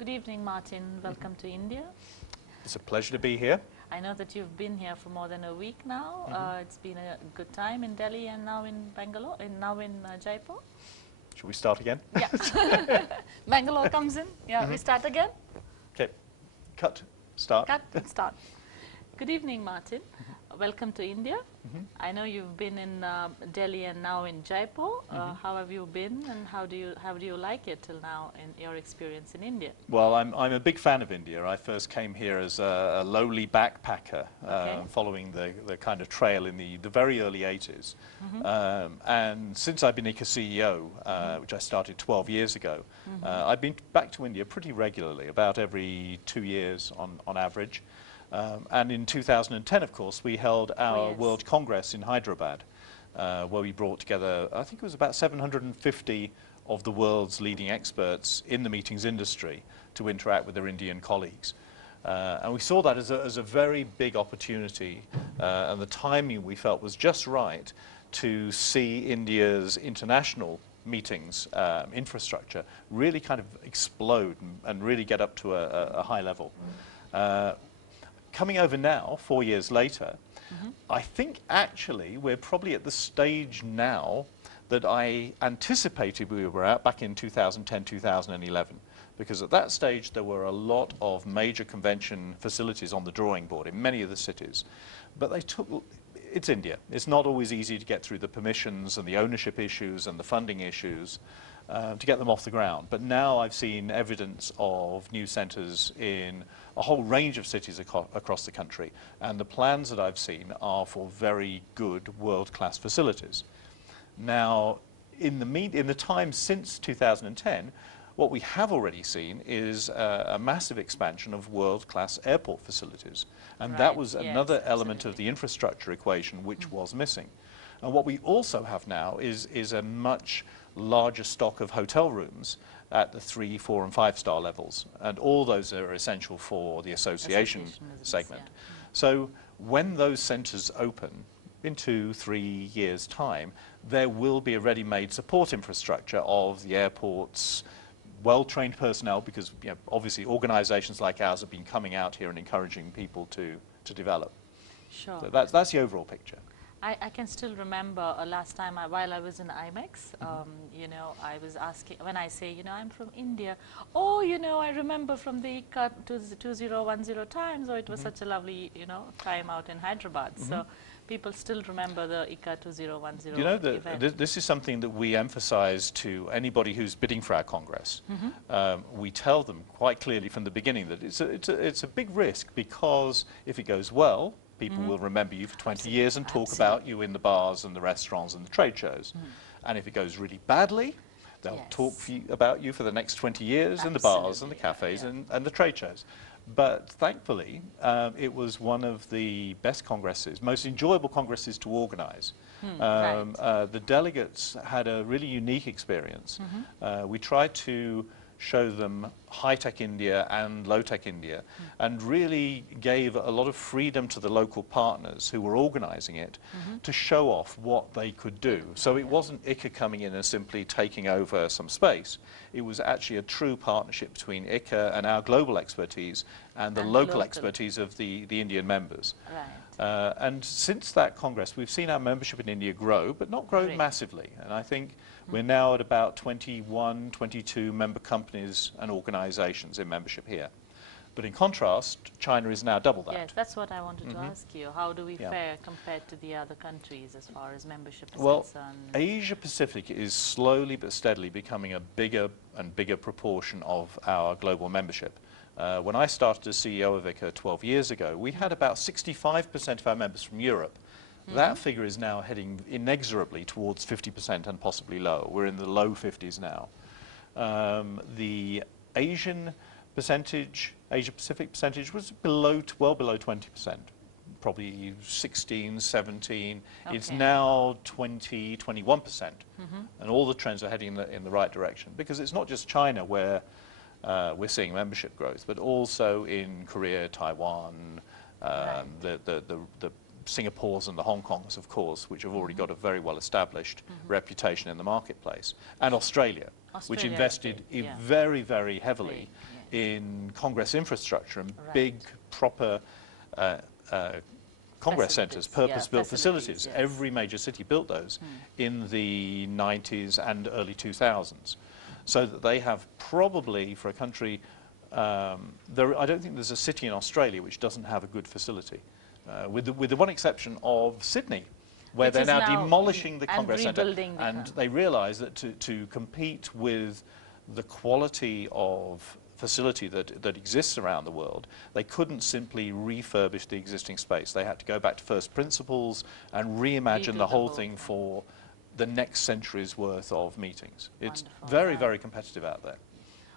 Good evening, Martin. Welcome to India. It's a pleasure to be here. I know that you've been here for more than a week now. It's been a good time in Delhi and now in Bangalore, and now in Jaipur. Should we start again? Yeah. Bangalore comes in. Yeah, we start again. Okay. Cut. Start. Cut and start. Good evening, Martin. Welcome to India. I know you've been in Delhi and now in Jaipur. How have you been, and how do you like it till now in your experience in India? Well, I'm a big fan of India. I first came here as a lowly backpacker, following the kind of trail in the very early 80s. And since I've been ICCA CEO, which I started 12 years ago, I've been back to India pretty regularly, about every 2 years on average. And in 2010, of course, we held our World Congress in Hyderabad, where we brought together, I think it was about 750 of the world's leading experts in the meetings industry to interact with their Indian colleagues. And we saw that as a very big opportunity, and the timing we felt was just right to see India's international meetings infrastructure really kind of explode and really get up to a high level. Coming over now, 4 years later, I think actually we're probably at the stage now that I anticipated we were at back in 2010, 2011. Because at that stage there were a lot of major convention facilities on the drawing board in many of the cities. But it's India. It's not always easy to get through the permissions and the ownership issues and the funding issues to get them off the ground. But now I've seen evidence of new centres in a whole range of cities across the country, and the plans that I've seen are for very good world-class facilities. Now, in the time since 2010, what we have already seen is a massive expansion of world-class airport facilities, and that was another element of the infrastructure equation which was missing. And what we also have now is a much larger stock of hotel rooms at the 3, 4 and 5-star levels, and all those are essential for the association segment. So when those centres open in 2, 3 years' time, there will be a ready-made support infrastructure of the airports, well-trained personnel, because obviously organisations like ours have been coming out here and encouraging people to develop. Sure. So that's the overall picture. I can still remember last time while I was in IMEX, I was asking, when I say, I'm from India, I remember from the ICCA 2010 times, it was such a lovely, time out in Hyderabad. So people still remember the ICCA 2010 event. This is something that we emphasize to anybody who's bidding for our Congress. We tell them quite clearly from the beginning that it's a big risk, because if it goes well, people will remember you for 20 years and talk about you in the bars and the restaurants and the trade shows. And if it goes really badly, they'll talk about you for the next 20 years in the bars and the cafes and the trade shows. But thankfully, it was one of the best congresses, most enjoyable congresses to organize. The delegates had a really unique experience. We tried to show them high-tech India and low-tech India, and really gave a lot of freedom to the local partners who were organizing it to show off what they could do. So it wasn't ICCA coming in and simply taking over some space. It was actually a true partnership between ICCA and our global expertise and the local expertise of the Indian members. And since that Congress, we've seen our membership in India grow, but not grow massively. And I think we're now at about 21, 22 member companies and organizations in membership here. But in contrast, China is now double that. Yes, that's what I wanted to ask you. How do we fare compared to the other countries as far as membership is concerned? Asia Pacific is slowly but steadily becoming a bigger and bigger proportion of our global membership. When I started as CEO of ICCA 12 years ago, we had about 65% of our members from Europe. That figure is now heading inexorably towards 50% and possibly lower. We're in the low 50s now. The Asia Pacific percentage was well below 20%, probably 16, 17. It's now 20, 21%. And all the trends are heading in the right direction, because it's not just China where we're seeing membership growth, but also in Korea, Taiwan, the Singapore's and the Hong Kongs, of course, which have already got a very well-established reputation in the marketplace, and Australia, which invested very, very heavily in Congress infrastructure and big, proper Congress centres, purpose-built facilities. Yes. Every major city built those in the 90s and early 2000s. So that they have probably, for a country, I don't think there's a city in Australia which doesn't have a good facility, with the one exception of Sydney, where Which they're is now now demolishing the Congress Centre. the And they realise that to compete with the quality of facility that exists around the world, they couldn't simply refurbish the existing space. They had to go back to first principles and reimagine the whole thing for the next century's worth of meetings. It's very, very competitive out there.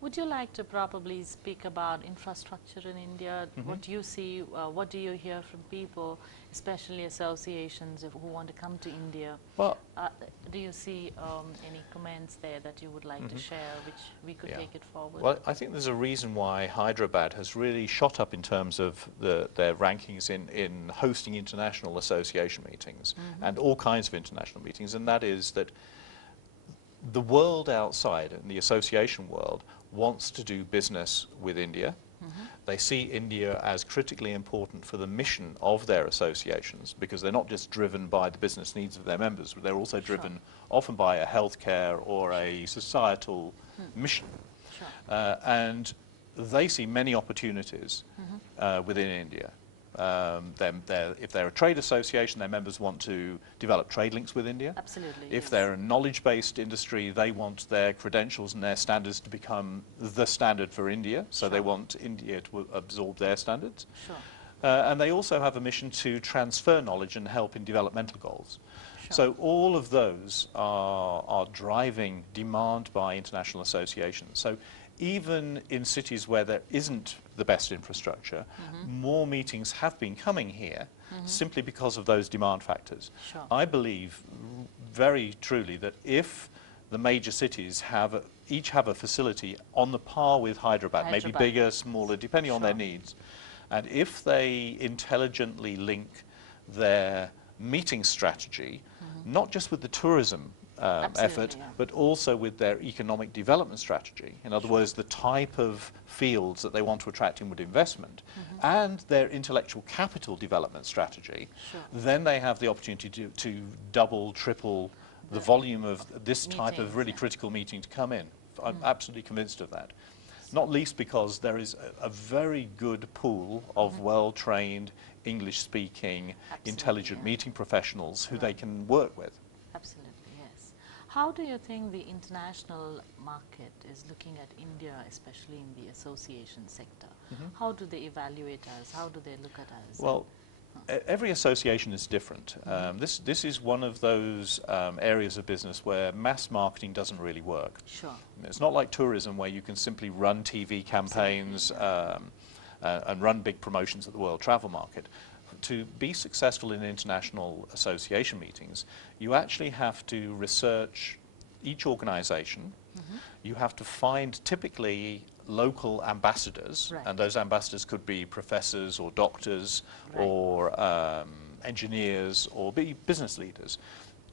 Would you like to probably speak about infrastructure in India? What do you see, what do you hear from people, especially associations who want to come to India? Well, do you see any comments there that you would like to share, which we could take it forward? Well, I think there's a reason why Hyderabad has really shot up in terms of their rankings in hosting international association meetings and all kinds of international meetings, and that is that the world outside, and the association world, wants to do business with India. They see India as critically important for the mission of their associations, because they're not just driven by the business needs of their members, but they're also driven often by a healthcare or a societal mission. And they see many opportunities within India. If they're a trade association, their members want to develop trade links with India. Absolutely. If they're a knowledge-based industry, they want their credentials and their standards to become the standard for India, so they want India to absorb their standards. And they also have a mission to transfer knowledge and help in developmental goals. So all of those are driving demand by international associations. So even in cities where there isn't the best infrastructure, more meetings have been coming here simply because of those demand factors. I believe very truly that if the major cities each have a facility on the par with Hyderabad, maybe bigger, smaller, depending on their needs, and if they intelligently link their meeting strategy, not just with the tourism effort, but also with their economic development strategy. In other words, the type of fields that they want to attract inward investment and their intellectual capital development strategy, then they have the opportunity to double, triple the volume of this type of really critical meeting to come in. I'm absolutely convinced of that. Not least because there is a very good pool of well-trained, English-speaking, intelligent meeting professionals who they can work with. Absolutely, yes. How do you think the international market is looking at India, especially in the association sector? How do they evaluate us? How do they look at us? Well, every association is different. This is one of those areas of business where mass marketing doesn't really work. It's not like tourism, where you can simply run TV campaigns and run big promotions at the world travel market. To be successful in international association meetings, you actually have to research each organization. You have to find typically local ambassadors, and those ambassadors could be professors or doctors or engineers or business leaders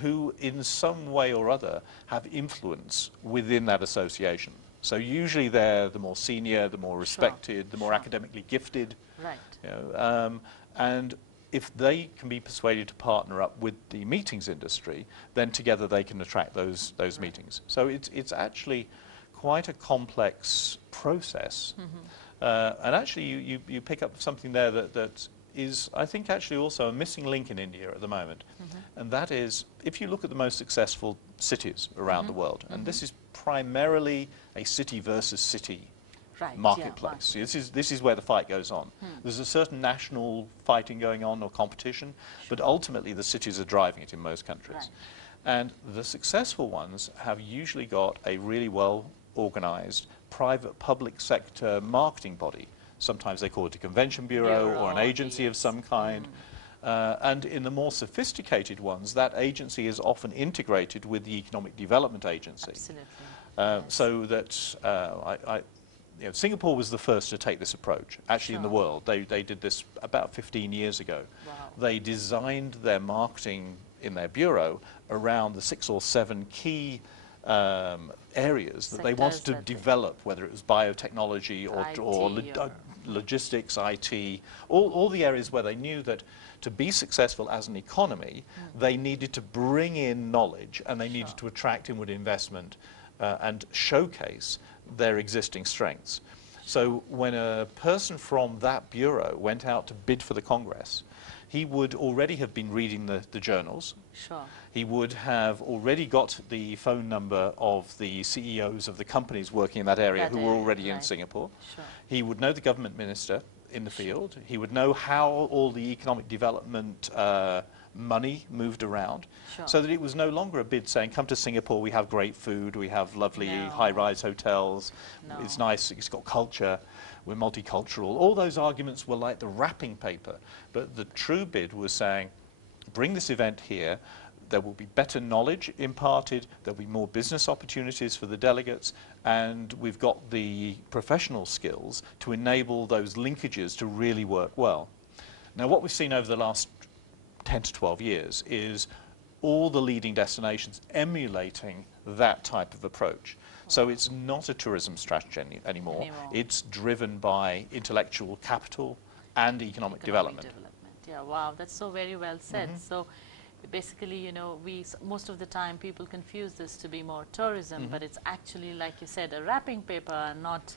who in some way or other have influence within that association. So usually they're the more senior, the more respected, the more academically gifted. You know, and if they can be persuaded to partner up with the meetings industry, then together they can attract those meetings. So it's actually quite a complex process. And actually you pick up something there that is, I think, actually also a missing link in India at the moment. And that is, if you look at the most successful cities around the world, and this is primarily a city versus city marketplace. This is where the fight goes on. There's a certain national fighting going on or competition, but ultimately the cities are driving it in most countries. And the successful ones have usually got a really well organized private public sector marketing body. Sometimes they call it a convention bureau or an agency of some kind. And in the more sophisticated ones, that agency is often integrated with the economic development agency. So that Singapore was the first to take this approach, actually in the Sure. world. They did this about 15 years ago. Wow. They designed their marketing in their bureau around the 6 or 7 key areas that they wanted to develop, whether it was biotechnology or logistics, IT, all the areas where they knew that to be successful as an economy, they needed to bring in knowledge and they needed to attract inward investment and showcase their existing strengths. So when a person from that bureau went out to bid for the Congress, he would already have been reading the journals. Sure. He would have already got the phone number of the CEOs of the companies working in that area who were already in Singapore. Sure. He would know the government minister in the field. He would know how all the economic development money moved around, so that it was no longer a bid saying, come to Singapore, we have great food, we have lovely high-rise hotels, it's nice, it's got culture, we're multicultural. All those arguments were like the wrapping paper, but the true bid was saying, bring this event here, there will be better knowledge imparted, there'll be more business opportunities for the delegates, and we've got the professional skills to enable those linkages to really work well. Now, what we've seen over the last 10 to 12 years is all the leading destinations emulating that type of approach. So it's not a tourism strategy anymore. It's driven by intellectual capital and economic development. Yeah, wow, that's so very well said. So basically, most of the time people confuse this to be more tourism, but it's actually, like you said, a wrapping paper and not,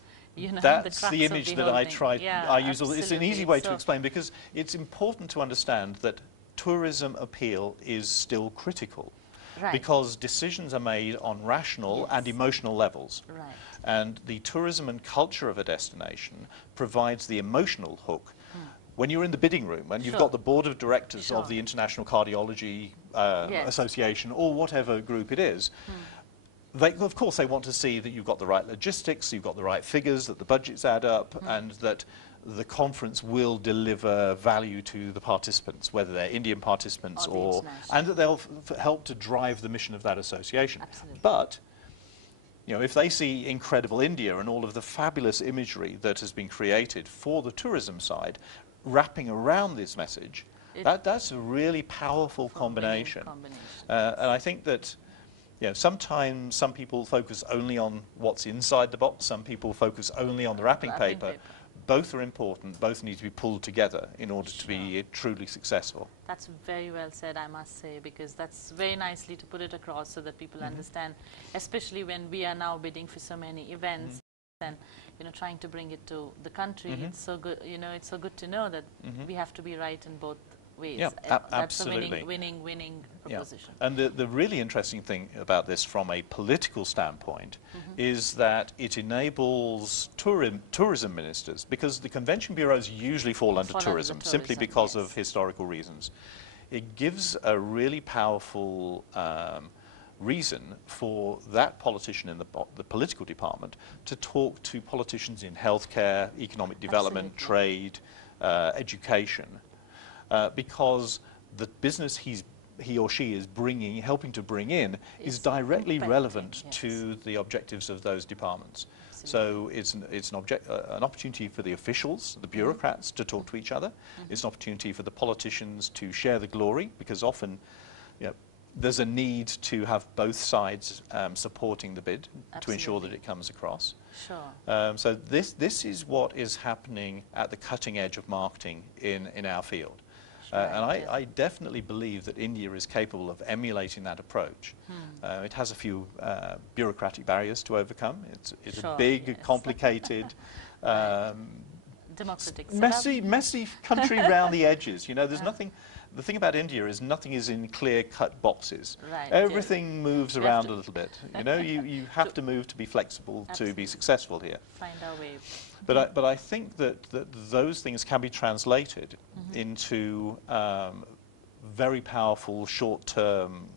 that's the image that I try. I use. It's an easy way to explain, because it's important to understand that tourism appeal is still critical, because decisions are made on rational and emotional levels. And the tourism and culture of a destination provides the emotional hook. When you're in the bidding room and you've got the board of directors of the International Cardiology Association or whatever group it is, of course they want to see that you've got the right logistics, you've got the right figures, that the budgets add up, and that the conference will deliver value to the participants, whether they're Indian participants and that they'll help to drive the mission of that association. But if they see incredible India and all of the fabulous imagery that has been created for the tourism side, wrapping around this message, that's a really powerful combination. And I think that sometimes some people focus only on what's inside the box, some people focus only on the wrapping paper. Both are important, both need to be pulled together in order to be truly successful. That's very well said, I must say, because that's very nicely to put it across so that people understand, especially when we are now bidding for so many events and trying to bring it to the country. It's so good, it's so good to know that we have to be right in both ways. That's absolutely. A winning proposition. And the really interesting thing about this from a political standpoint is that it enables tourism ministers, because the convention bureaus usually fall under tourism simply because of historical reasons. It gives a really powerful reason for that politician in the political department to talk to politicians in healthcare, economic development, trade, education, because the business he or she is helping to bring in is directly relevant to the objectives of those departments. So it's an opportunity for the officials, the bureaucrats, to talk to each other. It's an opportunity for the politicians to share the glory, because often there's a need to have both sides supporting the bid to ensure that it comes across. So this is what is happening at the cutting edge of marketing in our field. And I definitely believe that India is capable of emulating that approach. It has a few bureaucratic barriers to overcome. It's a big, complicated, messy country around the edges. There's nothing. The thing about India is nothing is in clear-cut boxes. Everything moves around a little bit. You have to move to be flexible to be successful here. Find our way. But I think that those things can be translated into very powerful short-term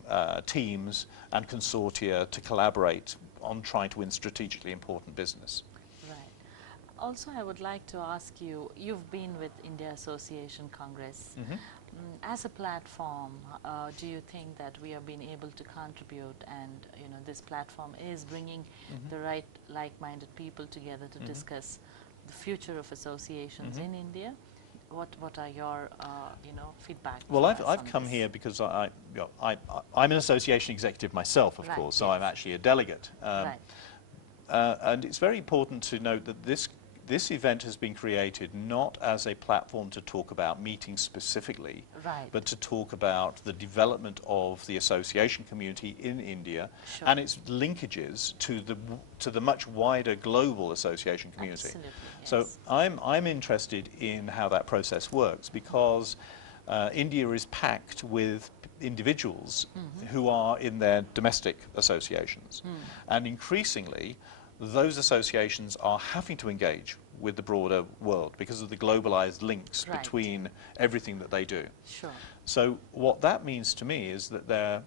teams and consortia to collaborate on trying to win strategically important business. Also, I would like to ask you, you've been with India Association Congress. As a platform, do you think that we have been able to contribute, and this platform is bringing the right like-minded people together to discuss the future of associations in India? What are your feedback? Well, I've come here because I'm an association executive myself, of course, so I'm actually a delegate. And it's very important to note that this event has been created not as a platform to talk about meetings specifically, but to talk about the development of the association community in India and its linkages to the much wider global association community. Absolutely, yes. So I'm interested in how that process works, because India is packed with individuals who are in their domestic associations, and increasingly those associations are having to engage with the broader world because of the globalized links between everything that they do. So what that means to me is that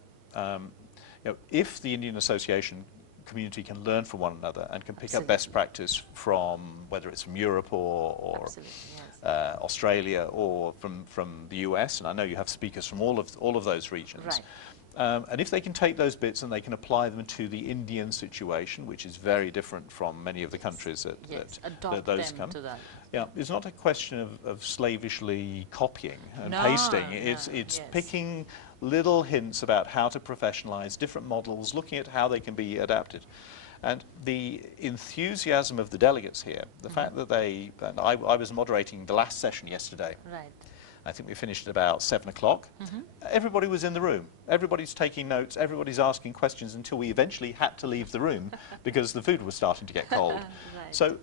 if the Indian association community can learn from one another and can pick up best practice from, whether it's from Europe or Australia or from the US, and I know you have speakers from all of those regions. And if they can take those bits and they can apply them to the Indian situation, which is very different from many of the countries that those come. Yeah, it's not a question of slavishly copying and pasting. It's picking little hints about how to professionalize different models, looking at how they can be adapted. And the enthusiasm of the delegates here, the fact that I was moderating the last session yesterday. I think we finished at about 7 o'clock. Everybody was in the room. Everybody's taking notes. Everybody's asking questions until we eventually had to leave the room because the food was starting to get cold. So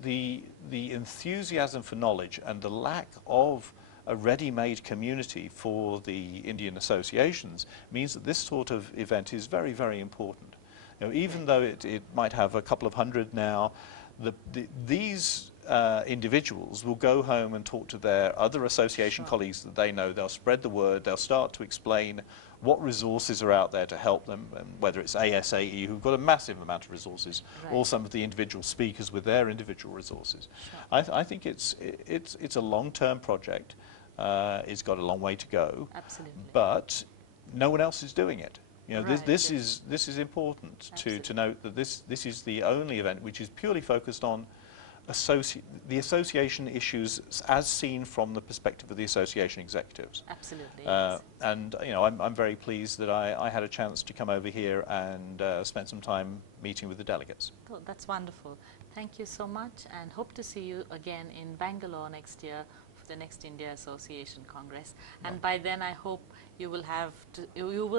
the enthusiasm for knowledge and the lack of a ready-made community for the Indian associations means that this sort of event is very, very important. Even though it might have a couple of hundred now, these individuals will go home and talk to their other association colleagues that they know. They'll spread the word. They'll start to explain what resources are out there to help them, and whether it's ASAE, who've got a massive amount of resources, or some of the individual speakers with their individual resources. I think it's a long-term project. It's got a long way to go, but no one else is doing it. This is important to note that this is the only event which is purely focused on the association issues as seen from the perspective of the association executives. And I'm very pleased that I had a chance to come over here and spend some time meeting with the delegates. Oh, that's wonderful. Thank you so much, and hope to see you again in Bangalore next year for the next India Association Congress. And by then I hope you will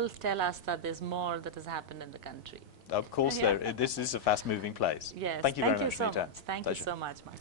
tell us that there's more that has happened in the country. Of course, this is a fast-moving place. Yes, thank you very much so for your time. Thank you so much, Mark.